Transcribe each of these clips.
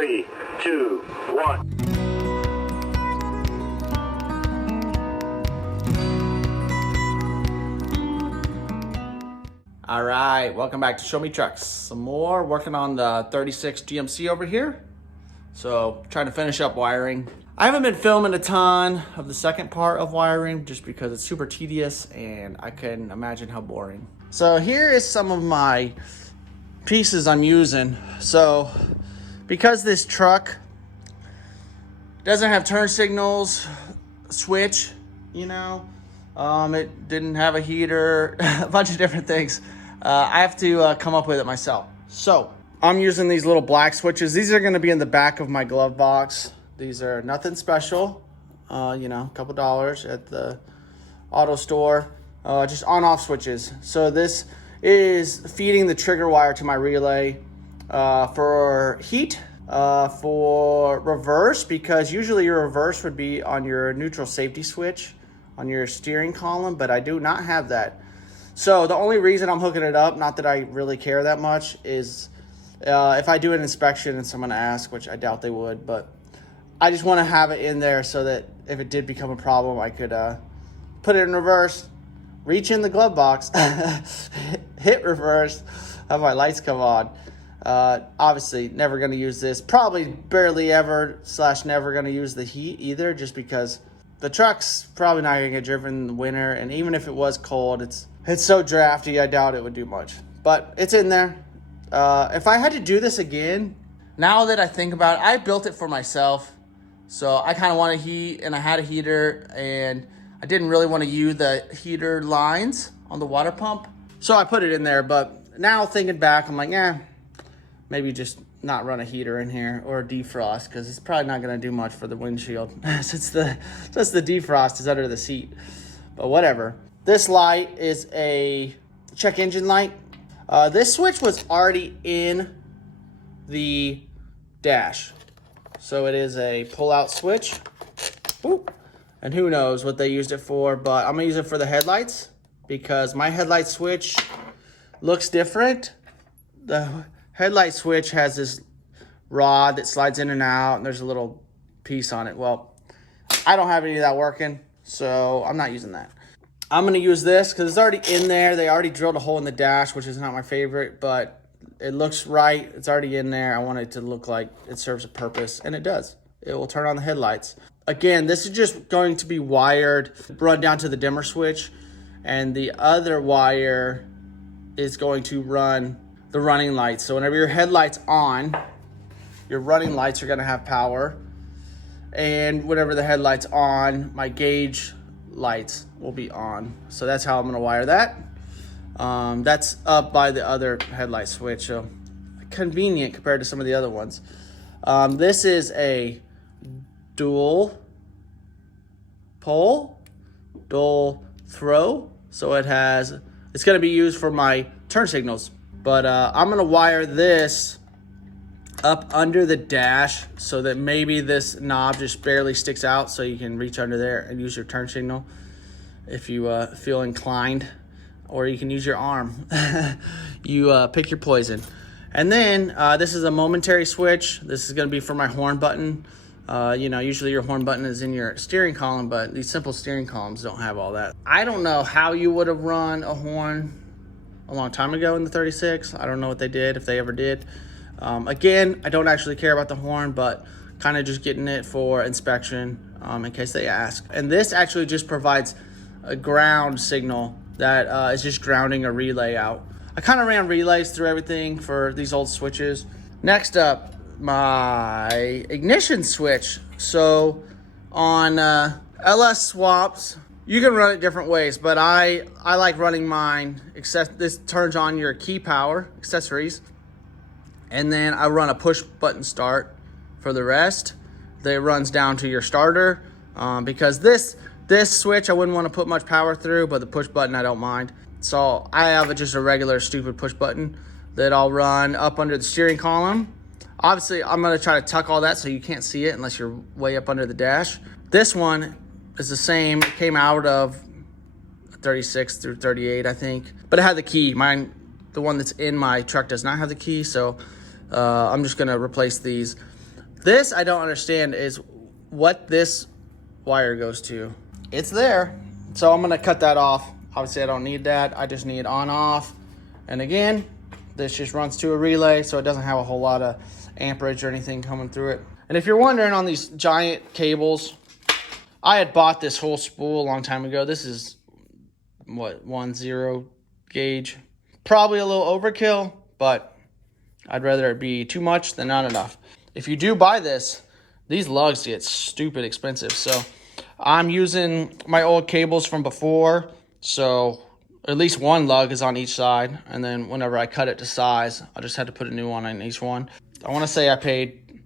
3, 2, 1. All right, welcome back to Show Me Trucks. Some more working on the 36 GMC over here. So trying to finish up wiring. I haven't been filming a ton of the second part of wiring just because it's super tedious and I can imagine how boring. So here is some of my pieces I'm using. So because this truck doesn't have turn signals, switch, you know, it didn't have a heater, a bunch of different things. I have to come up with it myself. So I'm using these little black switches. These are going to be in the back of my glove box. These are nothing special, you know, a couple dollars at the auto store, just on-off switches. So this is feeding the trigger wire to my relay for heat, for reverse, because usually your reverse would be on your neutral safety switch on your steering column, but I do not have that. So the only reason I'm hooking it up, not that I really care that much, is if I do an inspection and someone asks, which I doubt they would, but I just want to have it in there so that if it did become a problem, I could put it in reverse, reach in the glove box, hit reverse, have my lights come on. Obviously, never going to use this. Probably barely ever / never going to use the heat either, just because the truck's probably not going to get driven in the winter, and even if it was cold, it's so drafty, I doubt it would do much. But it's in there. If I had to do this again, now that I think about it, I built it for myself. So I kind of want to heat, and I had a heater, and I didn't really want to use the heater lines on the water pump. So I put it in there, but now thinking back, I'm like, maybe just not run a heater in here or a defrost, because it's probably not going to do much for the windshield since the defrost is under the seat. But whatever. This light is a check engine light. This switch was already in the dash. So it is a pull-out switch. Ooh. And who knows what they used it for, but I'm going to use it for the headlights because my headlight switch looks different. The headlight switch has this rod that slides in and out, and there's a little piece on it. Well, I don't have any of that working, so I'm not using that. I'm going to use this because it's already in there. They already drilled a hole in the dash, which is not my favorite, but it looks right. It's already in there. I want it to look like it serves a purpose, and it does. It will turn on the headlights. Again, this is just going to be wired, run down to the dimmer switch, and the other wire is going to run the running lights. So whenever your headlight's on, your running lights are going to have power, and whenever the headlight's on, my gauge lights will be on. So that's how I'm going to wire that. That's up by the other headlight switch, so convenient compared to some of the other ones. This is a dual pole, dual throw, so it's going to be used for my turn signals. But I'm going to wire this up under the dash so that maybe this knob just barely sticks out, so you can reach under there and use your turn signal if you feel inclined, or you can use your arm. You pick your poison. And then this is a momentary switch. This is going to be for my horn button. You know, usually your horn button is in your steering column, but these simple steering columns don't have all that. I don't know how you would have run a horn a long time ago in the 36. I don't know what they did, if they ever did. Again, I don't actually care about the horn, but kind of just getting it for inspection in case they ask. And this actually just provides a ground signal that is just grounding a relay out. I kind of ran relays through everything for these old switches. Next up, my ignition switch. So on LS swaps, you can run it different ways, but I like running mine, except this turns on your key power accessories. And then I run a push button start for the rest. That runs down to your starter because this switch I wouldn't want to put much power through, but the push button I don't mind. So I have just a regular stupid push button that I'll run up under the steering column. Obviously, I'm going to try to tuck all that so you can't see it unless you're way up under the dash. This one is the same. It came out of 36 through 38, I think. But it had the key. Mine, the one that's in my truck, does not have the key, so I'm just going to replace these. This I don't understand is what this wire goes to. It's there, so I'm gonna cut that off. Obviously I don't need that. I just need on off. And again, this just runs to a relay, so it doesn't have a whole lot of amperage or anything coming through it. And if you're wondering on these giant cables, I had bought this whole spool a long time ago. This is what, 1/0 gauge. Probably a little overkill, but I'd rather it be too much than not enough. If you do buy this, these lugs get stupid expensive. So I'm using my old cables from before. So at least one lug is on each side. And then whenever I cut it to size, I just had to put a new one on each one. I want to say I paid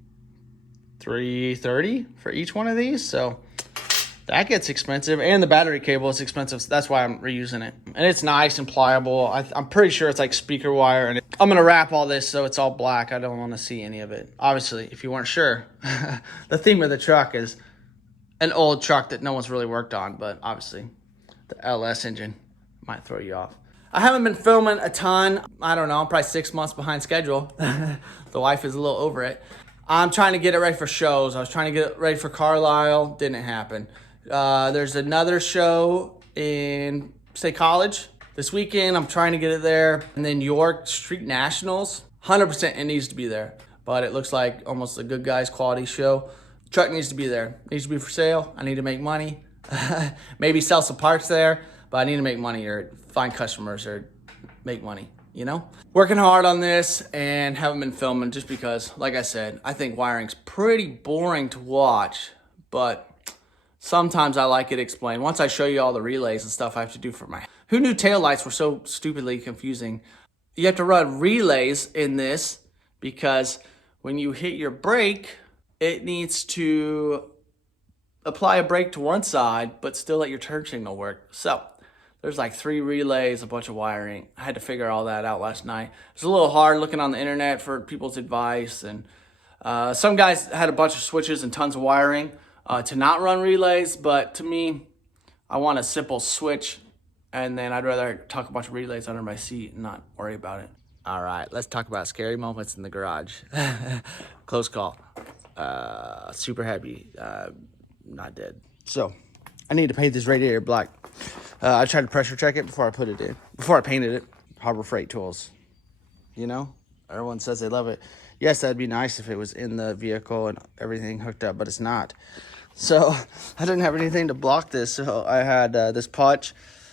$330 for each one of these. So that gets expensive, and the battery cable is expensive, so that's why I'm reusing it. And it's nice and pliable. I'm pretty sure it's like speaker wire, and I'm gonna wrap all this so it's all black. I don't wanna see any of it. Obviously, if you weren't sure, the theme of the truck is an old truck that no one's really worked on, but obviously the LS engine might throw you off. I haven't been filming a ton. I don't know, I'm probably 6 months behind schedule. The wife is a little over it. I'm trying to get it ready for shows. I was trying to get it ready for Carlisle, didn't happen. There's another show in State College this weekend. I'm trying to get it there. And then York Street Nationals, 100% it needs to be there. But it looks like almost a Good Guys quality show. Truck needs to be there. Needs to be for sale. I need to make money. Maybe sell some parts there, but I need to make money or find customers or make money, you know? Working hard on this and haven't been filming just because, like I said, I think wiring's pretty boring to watch, but sometimes I like it explained. Once I show you all the relays and stuff I have to do for my... Who knew taillights were so stupidly confusing? You have to run relays in this because when you hit your brake, it needs to apply a brake to one side, but still let your turn signal work. So there's like 3 relays, a bunch of wiring. I had to figure all that out last night. It's a little hard looking on the internet for people's advice. And some guys had a bunch of switches and tons of wiring to not run relays, but to me, I want a simple switch, and then I'd rather tuck a bunch of relays under my seat and not worry about it. All right, let's talk about scary moments in the garage. Close call. Super happy, not dead. So, I need to paint this radiator black. I tried to pressure check it before I put it in, before I painted it. Harbor Freight tools, you know? Everyone says they love it. Yes, that'd be nice if it was in the vehicle and everything hooked up, but it's not. So I didn't have anything to block this, so I had this punch.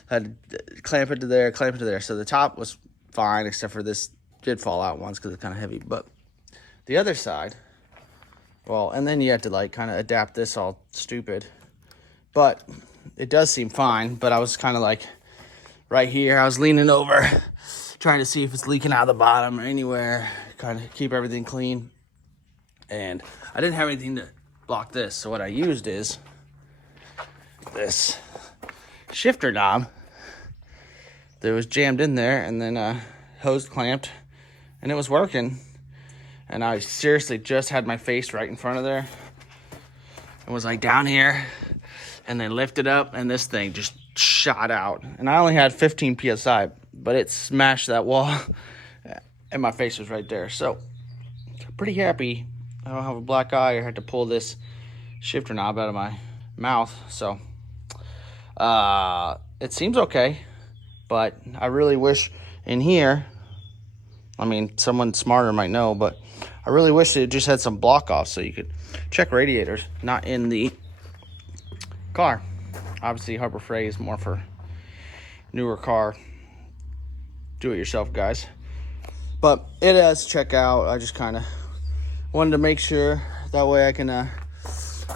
I had to clamp it to there, clamp it to there. So the top was fine, except for this did fall out once because it's kind of heavy. But the other side, well, and then you have to like kind of adapt this all stupid. But it does seem fine, but I was kind of like right here. I was leaning over, trying to see if it's leaking out of the bottom or anywhere, kind of keep everything clean. And I didn't have anything to block this, so what I used is this shifter knob that was jammed in there, and then hose clamped, and it was working. And I seriously just had my face right in front of there. It was like down here, and then lifted up, and this thing just shot out. And I only had 15 PSI, but it smashed that wall, and my face was right there. So, pretty happy. I don't have a black eye or had to pull this shifter knob out of my mouth. So, it seems okay, but I really wish in here, I mean, someone smarter might know, but I really wish it just had some block off so you could check radiators, not in the car. Obviously, Harbor Freight is more for newer car, do-it-yourself guys. But it has check out. I just kind of wanted to make sure that way I can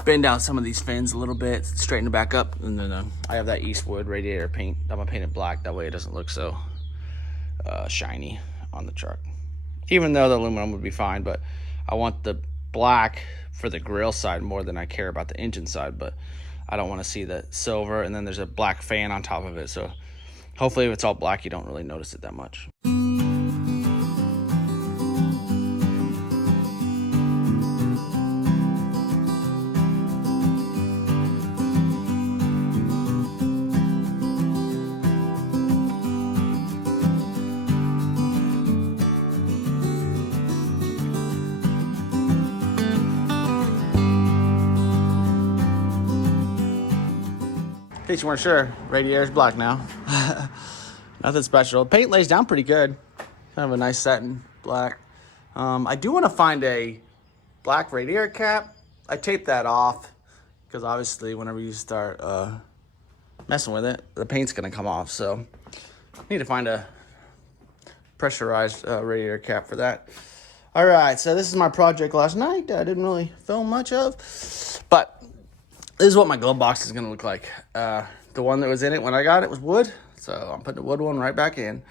bend out some of these fins a little bit, straighten it back up, and then I have that Eastwood radiator paint. I'm gonna paint it black, that way it doesn't look so shiny on the truck. Even though the aluminum would be fine, but I want the black for the grill side more than I care about the engine side. But I don't want to see the silver, and then there's a black fan on top of it. So hopefully if it's all black, you don't really notice it that much. In case you weren't sure, radiator's black now. Nothing special. Paint lays down pretty good. Kind of a nice satin black. I do want to find a black radiator cap. I taped that off because obviously whenever you start messing with it, the paint's going to come off. So I need to find a pressurized radiator cap for that. All right, so this is my project last night. I didn't really film much of, but this is what my glove box is going to look like. The one that was in it when I got it was wood, so I'm putting the wood one right back in.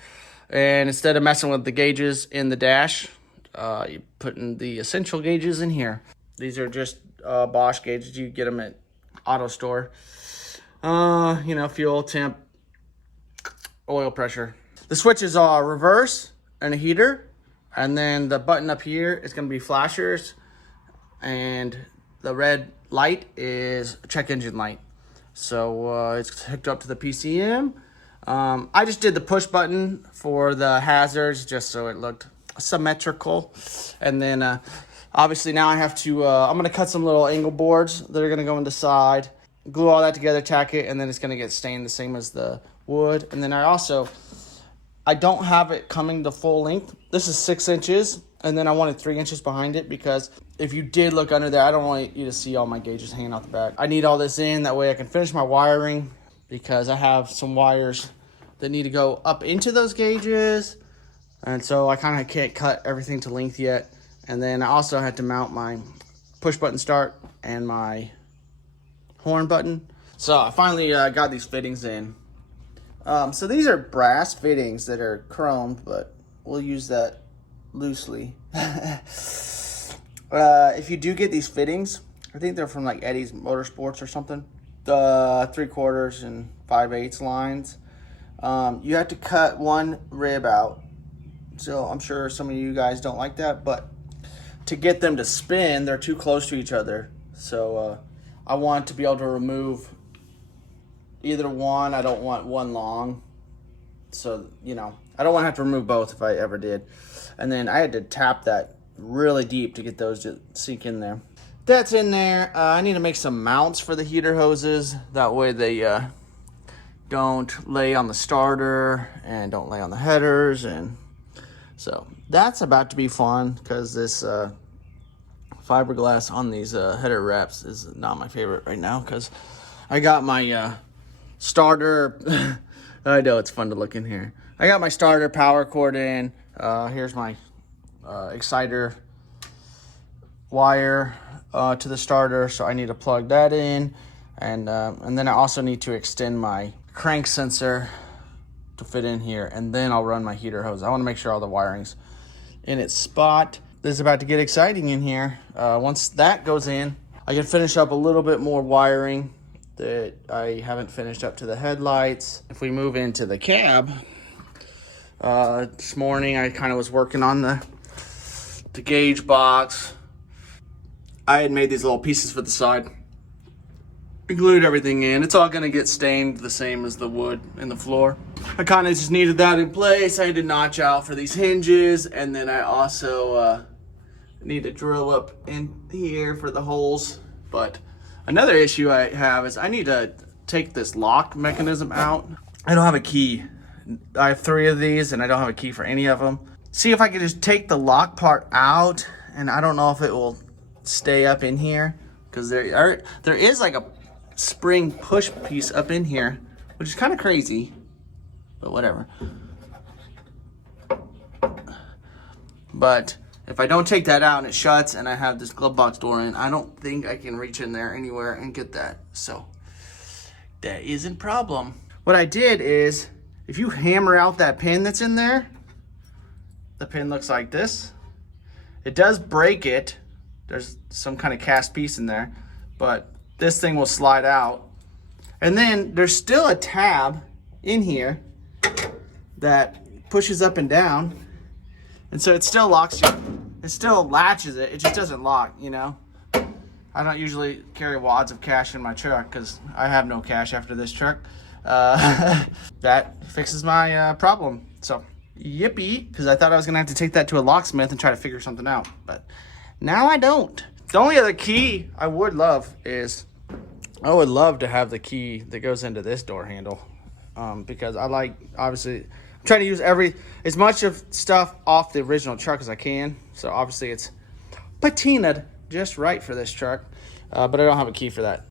And instead of messing with the gauges in the dash, you're putting the essential gauges in here. These are just Bosch gauges. You get them at auto store. You know, fuel, temp, oil pressure. The switches are reverse and a heater. And then the button up here is going to be flashers. And the red light is check engine light. So it's hooked up to the PCM. I just did the push button for the hazards just so it looked symmetrical. And then obviously now I have to, I'm going to cut some little angle boards that are going to go in the side. Glue all that together, tack it, and then it's going to get stained the same as the wood. And then I don't have it coming the full length. This is 6 inches, and then I wanted 3 inches behind it because if you did look under there, I don't want you to see all my gauges hanging out the back. I need all this in, that way I can finish my wiring because I have some wires that need to go up into those gauges. And so I kind of can't cut everything to length yet. And then I also had to mount my push button start and my horn button. So I finally got these fittings in. So these are brass fittings that are chromed, but we'll use that loosely. If you do get these fittings, I think they're from like Eddie's Motorsports or something. The 3/4 and 5/8 lines. You have to cut one rib out. So I'm sure some of you guys don't like that, but to get them to spin, they're too close to each other. So I want to be able to remove either one. I don't want one long. So, you know, I don't want to have to remove both if I ever did. And then I had to tap that really deep to get those to sink in there. That's in there. I need to make some mounts for the heater hoses. That way they don't lay on the starter and don't lay on the headers. And so that's about to be fun because this fiberglass on these header wraps is not my favorite right now because I got my starter. I know it's fun to look in here. I got my starter power cord in. Here's my exciter wire to the starter, so I need to plug that in, and then I also need to extend my crank sensor to fit in here, and then I'll run my heater hose. I want to make sure all the wiring's in its spot. This is about to get exciting in here. Once that goes in, I can finish up a little bit more wiring that I haven't finished up to the headlights. If we move into the cab, this morning I kind of was working on the gauge box. I had made these little pieces for the side, glued everything in. It's all gonna get stained the same as the wood in the floor. I kind of just needed that in place. I had to notch out for these hinges, and then I also need to drill up in here for the holes. But another issue I have is I need to take this lock mechanism out. I don't have a key. I have 3 of these and I don't have a key for any of them. See if I can just take the lock part out, and I don't know if it will stay up in here because there is like a spring push piece up in here, which is kind of crazy, but whatever. But if I don't take that out and it shuts and I have this glove box door in, I don't think I can reach in there anywhere and get that. So that isn't a problem. What I did is, if you hammer out that pin that's in there, the pin looks like this. It does break it. There's some kind of cast piece in there, but this thing will slide out. And then there's still a tab in here that pushes up and down. And so it still locks you. It still latches it. It just doesn't lock, you know. I don't usually carry wads of cash in my truck because I have no cash after this truck. That fixes my problem. So, yippee, because I thought I was going to have to take that to a locksmith and try to figure something out. But now I don't. The only other key I would love is I would love to have the key that goes into this door handle, because I like, obviously, I'm trying to use as much of stuff off the original truck as I can. So obviously it's patinaed just right for this truck, but I don't have a key for that.